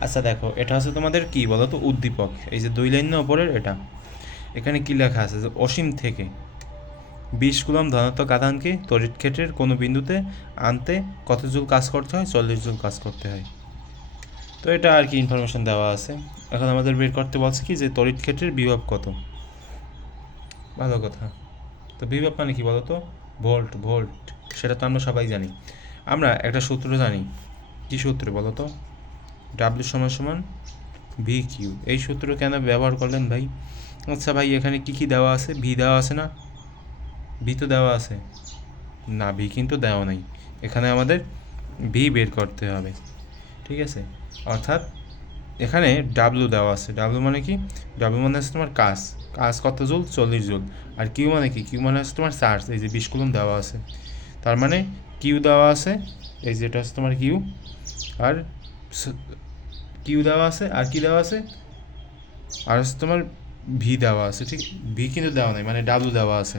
আচ্ছা দেখো, এটা হচ্ছে তোমাদের কি বলো তো উদ্দীপক। এই যে দুই লাইনের ওপরের এটা? এখানে কি লেখা আছে? যে অসীম থেকে বিশ কুলম ধনাত্মক আধানকে তড়িৎ ক্ষেত্রের কোনো বিন্দুতে আনতে কত জুল কাজ করতে হয়? চল্লিশ জুল কাজ করতে হয়। তো এটা আর কি ইনফরমেশন দেওয়া আছে। এখন আমাদের বের করতে বলছে কি? যে তড়িৎ ক্ষেত্রের বিভব কত? ভালো কথা। তো বিভব মানে কি বলো তো ভোল্ট ভোল্ট। সেটা তো আমরা সবাই জানি। আমরা একটা সূত্র জানি। কি সূত্র বলো তো ডাব্লিউ সমান সমান ভি কিউ এই সূত্র কেন ব্যবহার করলেন ভাই? আচ্ছা ভাই, এখানে কি কি দেওয়া আছে? ভি দেওয়া আছে না? ভি তো দেওয়া আছে। না ভি কিন্তু দেওয়া নেই। এখানে আমাদের ভি বের করতে হবে। ঠিক আছে? অর্থাৎ এখানে ডাব্লু দেওয়া আছে। ডাব্লু মানে কি? ডাব্লু মানে হচ্ছে তোমার কাজ। কাজ কত জুল? চল্লিশ জুল। আর কিউ মানে কি? কিউ মানে হচ্ছে তোমার চার্জ। এই যে বিশ কুলম দেওয়া আছে। তার মানে কিউ দেওয়া আছে। এই যে এটা হচ্ছে তোমার কিউ আর কিউ দেওয়া আছে? আর কি দেওয়া আছে? আর হচ্ছে তোমার ভি দেওয়া আছে, ঠিক? ভি কিন্তু দেওয়া নাই মানে ডাব্লু দেওয়া আছে।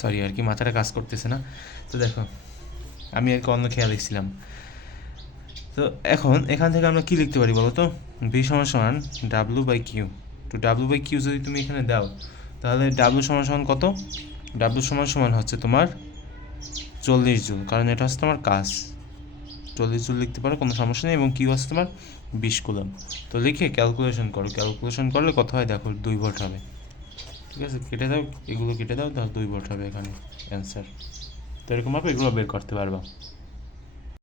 সরি আর কি মাথাটা কাজ করতেছে না। তো দেখো, আমি আর কি অন্য খেয়াল লিখছিলাম তো এখন, এখান থেকে আমরা কি লিখতে পারি বলো তো? ভি সমান সমান ডাব্লু বাই কিউ তো ডাব্লু বাই কিউ যদি তুমি এখানে দাও, তাহলে ডাব্লু সমান সমান কত? ডাব্লু সমান সমান হচ্ছে তোমার চল্লিশ জুল, কারণ এটা হচ্ছে তোমার কাজ। চল্লিশ জুল লিখতে পারো, কোনো সমস্যা নেই, এবং কিউ আছে তোমার? বিশ কুলম তো লিখে ক্যালকুলেশন করো। ক্যালকুলেশন করলে কত হয়? দেখো, দুই ভোট হবে। ঠিক আছে? কেটে দাও, এগুলো কেটে দাও তাহলে দুই ভোট হবে এখানে অ্যান্সার তো এরকমভাবে এগুলো বের করতে পারবা।